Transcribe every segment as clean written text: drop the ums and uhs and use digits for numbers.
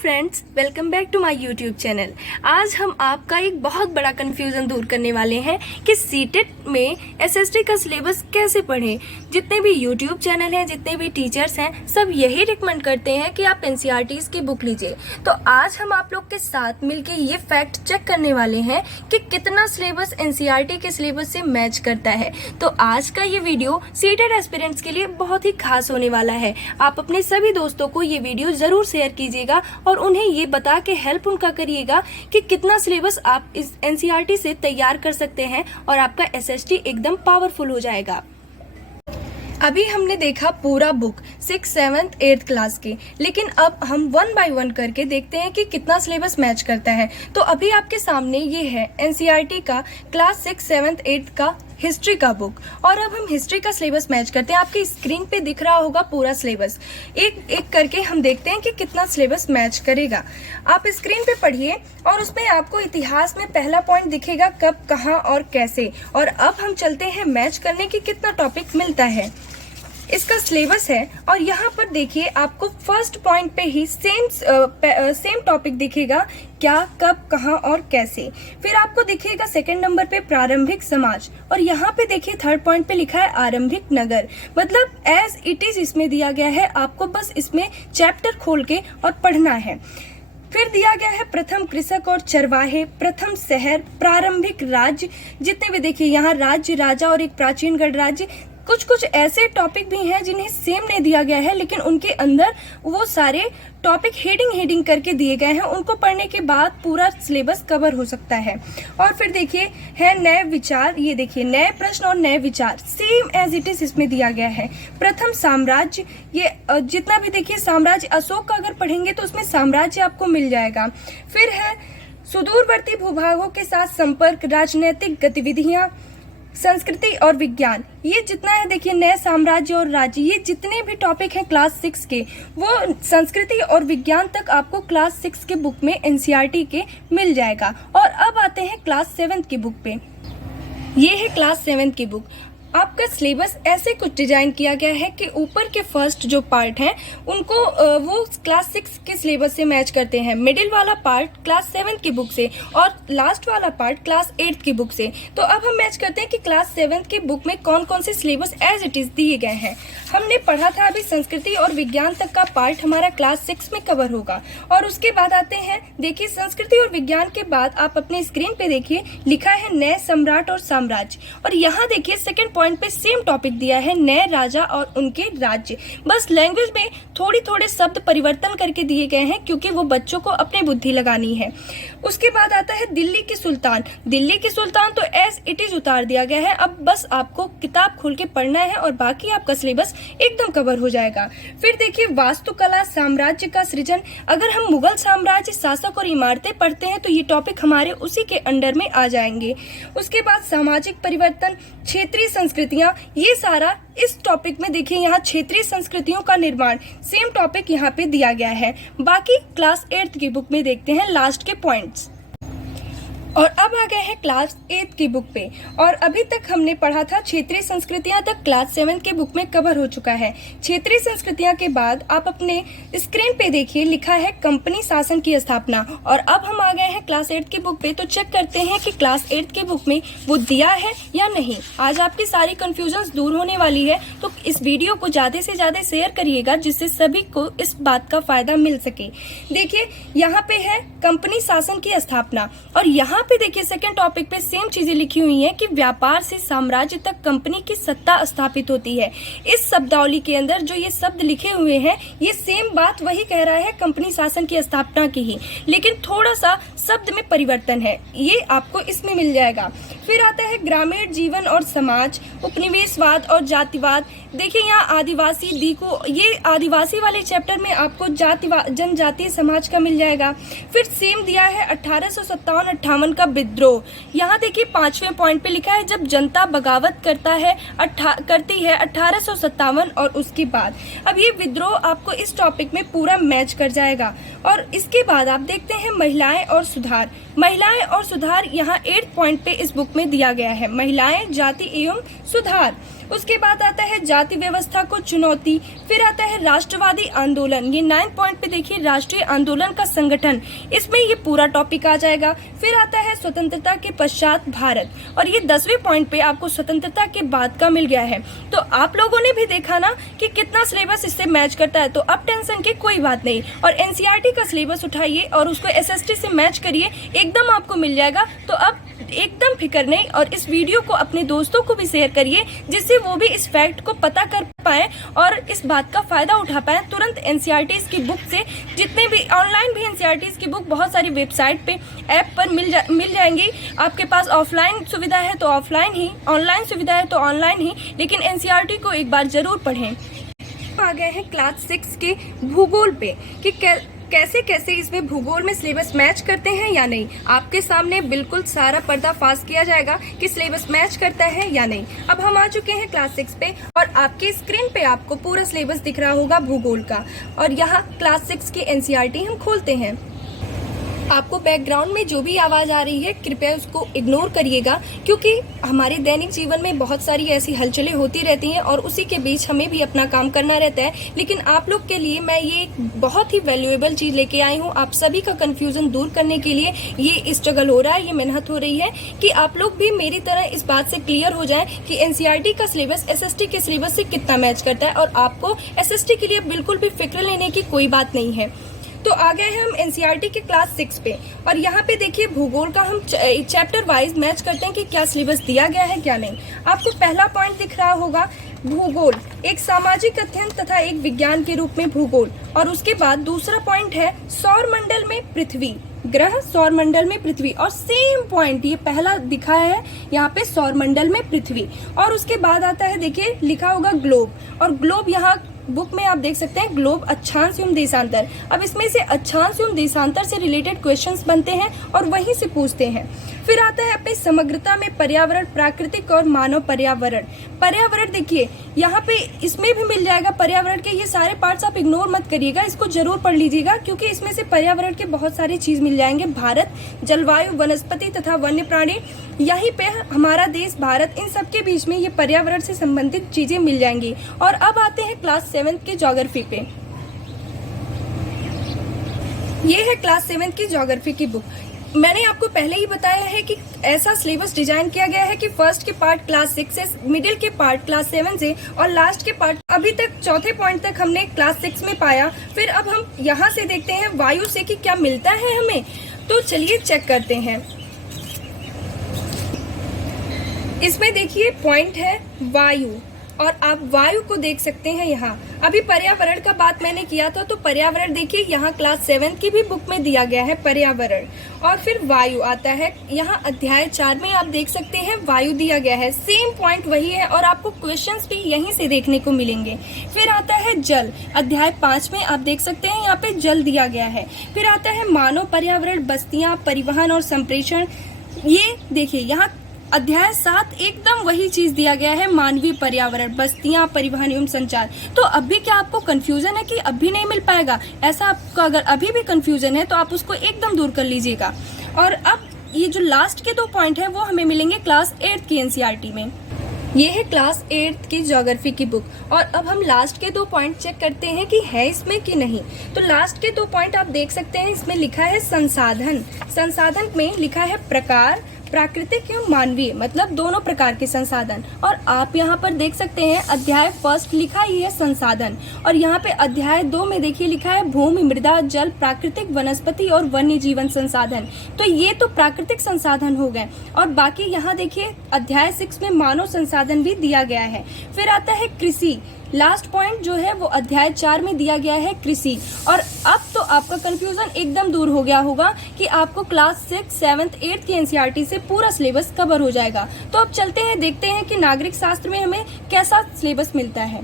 Friends, welcome back to my YouTube channel. आज हम आपका एक बहुत बड़ा कन्फ्यूज़न दूर करने वाले हैं कि सीटेट में एसएसटी का सिलेबस कैसे पढ़ें। जितने भी यूट्यूब चैनल हैं, जितने भी टीचर्स हैं, सब यही रिकमेंड करते हैं कि आप एनसीईआरटीज़ की बुक लीजिए। तो आज हम आप लोग के साथ मिलकर ये फैक्ट चेक करने वाले हैं कि कितना सिलेबस एनसीईआरटी के सिलेबस से मैच करता है। तो आज का ये वीडियो सीटेट एस्पिरेंट्स के लिए बहुत ही खास होने वाला है। आप अपने सभी दोस्तों को ये वीडियो ज़रूर शेयर कीजिएगा और उन्हें ये बता के हेल्प उनका करिएगा कि कितना सिलेबस आप इस एनसीईआरटी से तैयार कर सकते हैं और आपका एसएसटी एकदम पावरफुल हो जाएगा। अभी हमने देखा पूरा बुक 6, 7, 8 क्लास के, लेकिन अब हम 1 बाय 1 करके देखते हैं कि कितना सिलेबस मैच करता है। तो अभी आपके सामने ये है एनसीईआरटी का क्लास 6, 7, 8 का हिस्ट्री का बुक, और अब हम हिस्ट्री का सिलेबस मैच करते हैं। आपकी स्क्रीन पे दिख रहा होगा पूरा सिलेबस। एक एक करके हम देखते हैं कि कितना सिलेबस मैच करेगा। आप स्क्रीन पे पढ़िए और उसमें आपको इतिहास में पहला पॉइंट दिखेगा, कब, कहाँ और कैसे। और अब हम चलते हैं मैच करने की कितना टॉपिक मिलता है, इसका सिलेबस है। और यहाँ पर देखिए आपको फर्स्ट पॉइंट पे ही सेम टॉपिक दिखेगा, क्या, कब, कहाँ और कैसे। फिर आपको दिखेगा सेकंड नंबर पे प्रारंभिक समाज, और यहाँ पे देखिए थर्ड पॉइंट पे लिखा है आरंभिक नगर। मतलब एज इट इज इसमें दिया गया है, आपको बस इसमें चैप्टर खोल के और पढ़ना है। फिर दिया गया है प्रथम कृषक और चरवाहे, प्रथम शहर, प्रारंभिक राज्य। जितने भी देखिए यहाँ राज्य, राजा और एक प्राचीन गढ़ राज्य। कुछ ऐसे टॉपिक भी हैं जिन्हें सेम नहीं दिया गया है, लेकिन उनके अंदर वो सारे टॉपिक हेडिंग करके दिए गए हैं। उनको पढ़ने के बाद पूरा सिलेबस कवर हो सकता है। और फिर देखिए है नए विचार, ये देखिए नए प्रश्न और नए विचार सेम एज इट इज इसमें दिया गया है। प्रथम साम्राज्य, ये जितना भी देखिए साम्राज्य, अशोक का अगर पढ़ेंगे तो उसमें साम्राज्य आपको मिल जाएगा। फिर है सुदूरवर्ती भूभागों के साथ संपर्क, राजनीतिक गतिविधियां, संस्कृति और विज्ञान। ये जितना है देखिए नए साम्राज्य और राज्य, ये जितने भी टॉपिक हैं क्लास 6 के, वो संस्कृति और विज्ञान तक आपको क्लास 6 के बुक में एनसीईआरटी के मिल जाएगा। और अब आते हैं क्लास 7 की बुक पे। ये है क्लास 7 की बुक। आपका सिलेबस ऐसे कुछ डिजाइन किया गया है कि ऊपर के फर्स्ट जो पार्ट हैं उनको वो क्लास 6 के सिलेबस से मैच करते हैं, मिडिल वाला पार्ट क्लास 7 की बुक से और लास्ट वाला पार्ट क्लास 8 की बुक से। तो अब हम मैच करते हैं कि क्लास 7 की बुक में कौन कौन से सिलेबस एज इट इज दिए गए हैं। हमने पढ़ा था अभी संस्कृति और विज्ञान तक का पार्ट हमारा क्लास 6 में कवर होगा। और उसके बाद आते हैं देखिए संस्कृति और विज्ञान के बाद आप अपने स्क्रीन पे देखिए लिखा है नए सम्राट और साम्राज्य, और यहाँ देखिए सेकंड पॉइंट पे सेम टॉपिक दिया है नए राजा और उनके राज्य। बस लैंग्वेज में थोड़े शब्द परिवर्तन करके दिए गए हैं क्योंकि वो बच्चों को अपनी बुद्धि लगानी है। उसके बाद आता है दिल्ली की सुल्तान। दिल्ली की सुल्तान तो एज इट इज उतार दिया गया है, अब बस आपको किताब खोल के पढ़ना है और बाकी आपका सिलेबस एकदम कवर हो जाएगा। फिर देखिए वास्तुकला, साम्राज्य का सृजन। अगर हम मुगल साम्राज्य, शासक और इमारतें पढ़ते हैं तो ये टॉपिक हमारे उसी के अंडर में आ जाएंगे। उसके बाद सामाजिक परिवर्तन, क्षेत्रीय संस्कृतियां, ये सारा इस टॉपिक में देखिए यहाँ क्षेत्रीय संस्कृतियों का निर्माण सेम टॉपिक यहाँ पे दिया गया है। बाकी क्लास 8 की बुक में देखते हैं लास्ट के पॉइंट्स। और अब आ गए हैं क्लास 8 की बुक पे, और अभी तक हमने पढ़ा था क्षेत्रीय संस्कृतियां तक क्लास 7 के बुक में कवर हो चुका है। क्षेत्रीय संस्कृतियां के बाद आप अपने स्क्रीन पे देखिए लिखा है कंपनी शासन की स्थापना। और अब हम आ गए हैं क्लास 8 की बुक पे, तो चेक करते हैं कि क्लास 8 की बुक में वो दिया है या नहीं। आज आपकी सारी कंफ्यूजन दूर होने वाली है, तो इस वीडियो को ज़्यादा से ज़्यादा शेयर करिएगा जिससे सभी को इस बात का फायदा मिल सके। देखिए यहाँ पे है कंपनी शासन की स्थापना, और यहाँ पे देखिए सेकंड टॉपिक पे सेम चीजें लिखी हुई हैं कि व्यापार से साम्राज्य तक कंपनी की सत्ता स्थापित होती है। इस शब्दावली के अंदर जो ये शब्द लिखे हुए हैं ये सेम बात वही कह रहा है कंपनी शासन की स्थापना की ही, लेकिन थोड़ा सा शब्द में परिवर्तन है, ये आपको इसमें मिल जाएगा। फिर आता है ग्रामीण जीवन और समाज, उपनिवेशवाद और जातिवाद। देखिए यहाँ आदिवासी दीको, ये आदिवासी वाले चैप्टर में आपको जनजातीय समाज का मिल जाएगा। फिर सेम दिया है 1857-58 का विद्रोह। यहाँ देखिए 5वें पॉइंट पे लिखा है जब जनता बगावत करती है 1857 और उसके बाद। अब ये विद्रोह आपको इस टॉपिक में पूरा मैच कर जाएगा। और इसके बाद आप देखते हैं महिलाएं और सुधार। महिलाएं और सुधार यहाँ 8 पॉइंट पे इस बुक में दिया गया है, महिलाएं, जाति एवं सुधार। उसके बाद आता है जाति व्यवस्था को चुनौती, फिर आता है राष्ट्रवादी आंदोलन, ये 9 पॉइंट पे देखिए राष्ट्रीय आंदोलन का संगठन, इसमें ये पूरा टॉपिक आ जाएगा। फिर आता है स्वतंत्रता के पश्चात भारत, और ये 10वें पॉइंट पे आपको स्वतंत्रता के बाद का मिल गया है। तो आप लोगों ने भी देखा ना कि कितना सिलेबस इससे मैच करता है, तो अब टेंशन की कोई बात नहीं। और एनसीईआरटी का सिलेबस उठाइए और उसको एसएसटी से मैच करिए, एकदम आपको मिल जाएगा। तो अब एकदम फिक्र नहीं, और इस वीडियो को अपने दोस्तों को भी शेयर करिए, जिससे वो भी इस फैक्ट को पता कर पाए और इस बात का फायदा उठा पाए तुरंत एनसीईआरटी की बुक से। जितने भी ऑनलाइन भी एनसीईआरटी की बुक बहुत सारी वेबसाइट पे ऐप पर मिल जाएंगी। आपके पास ऑफलाइन सुविधा है तो ऑफलाइन ही, ऑनलाइन सुविधा है तो ऑनलाइन ही, लेकिन एनसीईआरटी को एक बार जरूर पढ़ें। आ गए हैं क्लास 6 के भूगोल पे कि कैसे कैसे इसमें भूगोल में सिलेबस मैच करते हैं या नहीं। आपके सामने बिल्कुल सारा पर्दाफाश किया जाएगा कि सिलेबस मैच करता है या नहीं। अब हम आ चुके हैं क्लास 6 पे, और आपके स्क्रीन पे आपको पूरा सिलेबस दिख रहा होगा भूगोल का। और यहाँ क्लास 6 की एनसीईआरटी हम खोलते हैं। आपको बैकग्राउंड में जो भी आवाज़ आ रही है कृपया उसको इग्नोर करिएगा, क्योंकि हमारे दैनिक जीवन में बहुत सारी ऐसी हलचलें होती रहती हैं और उसी के बीच हमें भी अपना काम करना रहता है। लेकिन आप लोग के लिए मैं ये बहुत ही वैल्यूएबल चीज़ लेके आई हूँ, आप सभी का कन्फ्यूज़न दूर करने के लिए ये स्ट्रगल हो रहा है, ये मेहनत हो रही है कि आप लोग भी मेरी तरह इस बात से क्लियर हो जाएं कि एनसीईआरटी का सिलेबस एसएसटी के सिलेबस से कितना मैच करता है, और आपको एसएसटी के लिए बिल्कुल भी फिक्र लेने की कोई बात नहीं है। तो आ गए हैं हम एनसीईआरटी के क्लास 6 पे, और यहाँ पे देखिए भूगोल का हम चैप्टर वाइज मैच करते हैं कि क्या सिलेबस दिया गया है क्या नहीं। आपको पहला पॉइंट दिख रहा होगा भूगोल एक सामाजिक अध्ययन तथा एक विज्ञान के रूप में भूगोल, और उसके बाद दूसरा पॉइंट है सौर मंडल में पृथ्वी, ग्रह सौर मंडल में पृथ्वी, और सेम पॉइंट ये पहला दिखा है यहाँ पे सौर मंडल में पृथ्वी। और उसके बाद आता है देखिए लिखा होगा ग्लोब, और ग्लोब यहाँ बुक में आप देख सकते हैं ग्लोब अक्षांश एवं देशांतर। अब इसमें से अक्षांश एवं देशांतर से रिलेटेड क्वेश्चंस बनते हैं और वहीं से पूछते हैं। फिर आता है अपनी समग्रता में पर्यावरण, प्राकृतिक और मानव पर्यावरण। पर्यावरण देखिए यहाँ पे इसमें भी मिल जाएगा पर्यावरण के, ये सारे पार्ट्स आप इग्नोर मत करिएगा, इसको जरूर पढ़ लीजिएगा क्योंकि इसमें से पर्यावरण के बहुत सारी चीज मिल जाएंगे। भारत, जलवायु, वनस्पति तथा वन्य प्राणी, यहीं पे हमारा देश भारत, इन सब के बीच में ये पर्यावरण से संबंधित चीजें मिल जाएंगी। और अब आते हैं क्लास 7 की ज्योग्राफी पे। ये है क्लास 7 की ज्योग्राफी की बुक। मैंने आपको पहले ही बताया है कि ऐसा सिलेबस डिजाइन किया गया है कि फर्स्ट के पार्ट क्लास 6 से, मिडिल के पार्ट क्लास 7 से, और लास्ट के पार्ट अभी तक चौथे पॉइंट तक हमने क्लास 6 में पाया। फिर अब हम यहाँ से देखते हैं वायु से कि क्या मिलता है हमें, तो चलिए चेक करते हैं। इसमें देखिए पॉइंट है वायु, और आप वायु को देख सकते हैं यहाँ। अभी पर्यावरण का बात मैंने किया था, तो पर्यावरण देखिए यहाँ क्लास 7 की भी बुक में दिया गया है पर्यावरण। और फिर वायु आता है यहाँ अध्याय 4 में, आप देख सकते हैं वायु दिया गया है, सेम पॉइंट वही है और आपको क्वेश्चंस भी यहीं से देखने को मिलेंगे। फिर आता है जल, अध्याय 5 में आप देख सकते हैं यहाँ पे जल दिया गया है। फिर आता है मानव पर्यावरण, बस्तियां, परिवहन और संप्रेषण। ये देखिए यहाँ अध्याय 7 एकदम वही चीज दिया गया है, मानवीय पर्यावरण, बस्तियां, परिवहन एवं संचार। तो अभी क्या आपको कंफ्यूजन है कि अभी नहीं मिल पाएगा? ऐसा आपको अगर अभी भी कंफ्यूजन है तो आप उसको एकदम दूर कर लीजिएगा। और अब ये जो लास्ट के 2 पॉइंट है वो हमें मिलेंगे क्लास 8 की एनसीईआरटी में। ये है क्लास 8 की ज्योग्राफी की बुक, और अब हम लास्ट के 2 पॉइंट चेक करते हैं कि है इसमें कि नहीं। तो लास्ट के 2 पॉइंट आप देख सकते हैं, इसमें लिखा है संसाधन। संसाधन में लिखा है प्रकार, प्राकृतिक एवं मानवीय, मतलब दोनों प्रकार के संसाधन। और आप यहाँ पर देख सकते हैं अध्याय 1 लिखा ही है संसाधन, और यहाँ पे अध्याय 2 में देखिए लिखा है भूमि, मृदा, जल, प्राकृतिक, वनस्पति और वन्य जीवन संसाधन। तो ये तो प्राकृतिक संसाधन हो गए, और बाकी यहाँ देखिए अध्याय 6 में मानव संसाधन भी दिया गया है। फिर आता है कृषि, लास्ट पॉइंट जो है वो अध्याय 4 में दिया गया है कृषि। और अब तो आपका कंफ्यूजन एकदम दूर हो गया होगा कि आपको क्लास 6, 7, 8 की एनसीईआरटी से पूरा सिलेबस कवर हो जाएगा। तो अब चलते हैं, देखते हैं कि नागरिक शास्त्र में हमें कैसा सिलेबस मिलता है।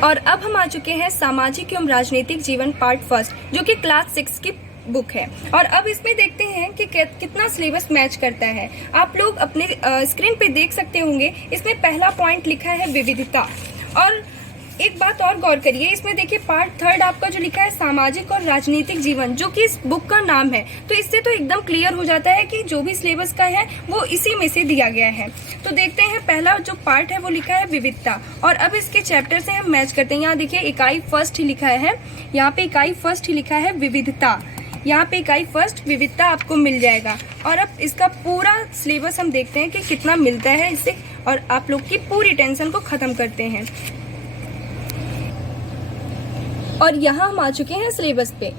और अब हम आ चुके हैं सामाजिक एवं राजनीतिक जीवन पार्ट 1, जो कि क्लास 6 की बुक है। और अब इसमें देखते हैं कि कितना सिलेबस मैच करता है। आप लोग अपने स्क्रीन पे देख सकते होंगे, इसमें पहला पॉइंट लिखा है विविधता, और एक बात और गौर करिए, इसमें देखिए पार्ट 3 आपका जो लिखा है सामाजिक और राजनीतिक जीवन, जो कि इस बुक का नाम है, तो इससे तो एकदम क्लियर हो जाता है कि जो भी सिलेबस का है वो इसी में से दिया गया है। तो देखते हैं, पहला जो पार्ट है वो लिखा है विविधता, और अब इसके चैप्टर से हम मैच करते हैं। यहाँ देखिए इकाई फर्स्ट ही लिखा है, यहाँ पे इकाई फर्स्ट ही लिखा है विविधता, यहाँ पे इकाई फर्स्ट विविधता आपको मिल जाएगा। और अब इसका पूरा सिलेबस हम देखते हैं कि कितना मिलता है इससे, और आप लोग की पूरी टेंशन को खत्म करते हैं। और यहाँ हम आ चुके हैं सिलेबस पे।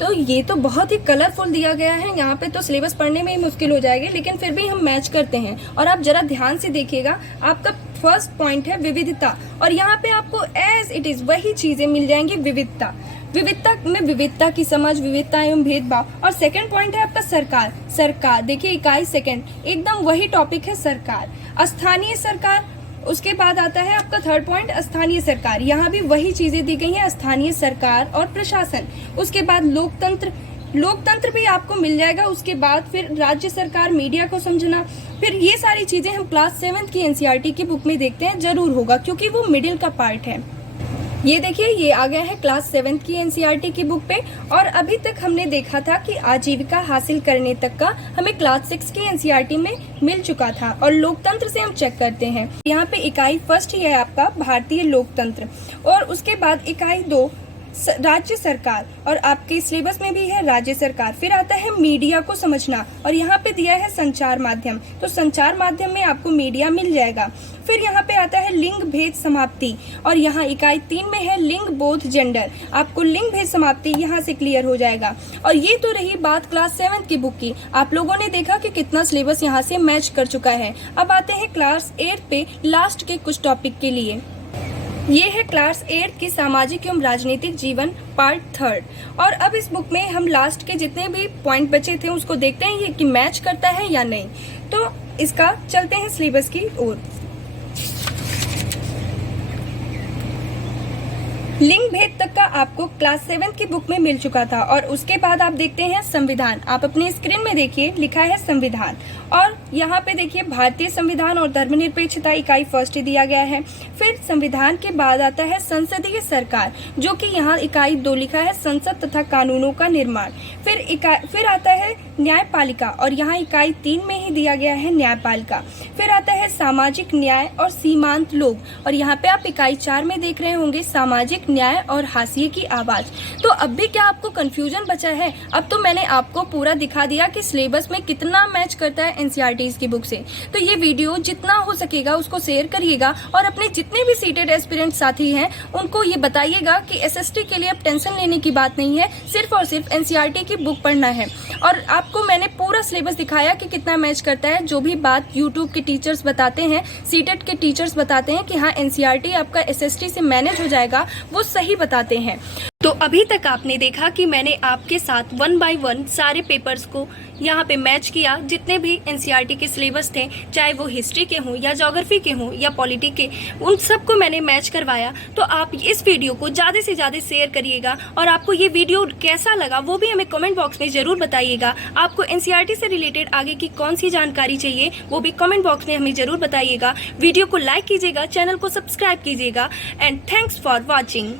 तो ये तो बहुत ही कलरफुल दिया गया है, यहाँ पे तो सिलेबस पढ़ने में ही मुश्किल हो जाएगी, लेकिन फिर भी हम मैच करते हैं। और आप जरा ध्यान से देखिएगा, आपका फर्स्ट पॉइंट है विविधता, और यहाँ पे आपको एज इट इज वही चीजें मिल जाएंगी। विविधता, विविधता में विविधता की समझ, विविधता एवं भेदभाव। और सेकंड पॉइंट है आपका सरकार। सरकार देखिए इकाई सेकंड एकदम वही टॉपिक है, सरकार। स्थानीय सरकार, उसके बाद आता है आपका थर्ड पॉइंट स्थानीय सरकार, यहाँ भी वही चीजें दी गई हैं, स्थानीय सरकार और प्रशासन। उसके बाद लोकतंत्र, लोकतंत्र भी आपको मिल जाएगा। उसके बाद फिर राज्य सरकार, मीडिया को समझना, फिर ये सारी चीजें हम क्लास 7 की एनसीईआरटी की बुक में देखते हैं, जरूर होगा क्योंकि वो मिडिल का पार्ट है। ये देखिए ये आ गया है क्लास 7 की एनसीईआरटी की बुक पे। और अभी तक हमने देखा था कि आजीविका हासिल करने तक का हमें क्लास 6 की एनसीईआरटी में मिल चुका था। और लोकतंत्र से हम चेक करते हैं, यहाँ पे इकाई फर्स्ट ही है आपका भारतीय लोकतंत्र, और उसके बाद इकाई 2 राज्य सरकार, और आपके सिलेबस में भी है राज्य सरकार। फिर आता है मीडिया को समझना, और यहाँ पे दिया है संचार माध्यम, तो संचार माध्यम में आपको मीडिया मिल जाएगा। फिर यहाँ पे आता है लिंग भेद समाप्ति, और यहाँ इकाई 3 में है लिंग बोध जेंडर, आपको लिंग भेद समाप्ति यहाँ से क्लियर हो जाएगा। और ये तो रही बात क्लास 7 की बुक की। आप लोगों ने देखा कि कितना सिलेबस यहाँ से मैच कर चुका है। अब आते हैं क्लास 8 पे लास्ट के कुछ टॉपिक के लिए। ये है क्लास 8 की सामाजिक एवं राजनीतिक जीवन पार्ट 3। और अब इस बुक में हम लास्ट के जितने भी पॉइंट बचे थे उसको देखते हैं ये कि मैच करता है या नहीं। तो इसका चलते हैं सिलेबस की ओर। लिंग भेद तक का आपको क्लास 7 की बुक में मिल चुका था। और उसके बाद आप देखते हैं संविधान, आप अपने स्क्रीन में देखिए लिखा है संविधान, और यहाँ पे देखिए भारतीय संविधान और धर्मनिरपेक्षता इकाई फर्स्ट दिया गया है। फिर संविधान के बाद आता है संसदीय सरकार, जो कि यहाँ इकाई 2 लिखा है संसद तथा कानूनों का निर्माण। फिर आता है न्यायपालिका, और यहाँ इकाई 3 में ही दिया गया है न्यायपालिका। फिर आता है सामाजिक न्याय और सीमांत लोग, और यहाँ पे आप इकाई 4 में देख रहे होंगे सामाजिक न्याय और हाशिए की आवाज। तो अब भी क्या आपको कंफ्यूजन बचा है? अब तो मैंने आपको पूरा दिखा दिया कि सिलेबस में कितना मैच करता है एनसीईआरटी की बुक से। तो ये वीडियो जितना हो सकेगा उसको शेयर करिएगा, और अपने जितने भी सीटेड एस्पिरेंट साथी हैं उनको ये बताइएगा कि एसएसटी के लिए अब टेंशन लेने की बात नहीं है, सिर्फ और सिर्फ एनसीईआरटी की बुक पढ़ना है। और आपको मैंने पूरा सिलेबस दिखाया कि कितना मैच करता है। जो भी बात यूट्यूब के टीचर्स बताते हैं, सीटेड के टीचर्स बताते हैं कि हाँ एनसीईआरटी आपका एसएसटी से मैनेज हो जाएगा, वो सही बताते हैं। तो अभी तक आपने देखा कि मैंने आपके साथ 1 बाय 1 सारे पेपर्स को यहाँ पे मैच किया। जितने भी एनसीईआरटी के सिलेबस थे, चाहे वो हिस्ट्री के हों या ज्योग्राफी के हों या पॉलिटी के, उन सबको मैंने मैच करवाया। तो आप इस वीडियो को ज़्यादा से ज़्यादा शेयर करिएगा, और आपको ये वीडियो कैसा लगा वो भी हमें कमेंट बॉक्स में ज़रूर बताइएगा। आपको एनसीईआरटी से रिलेटेड आगे की कौन सी जानकारी चाहिए वो भी कमेंट बॉक्स में हमें ज़रूर बताइएगा। वीडियो को लाइक कीजिएगा, चैनल को सब्सक्राइब कीजिएगा, एंड थैंक्स फॉर वॉचिंग।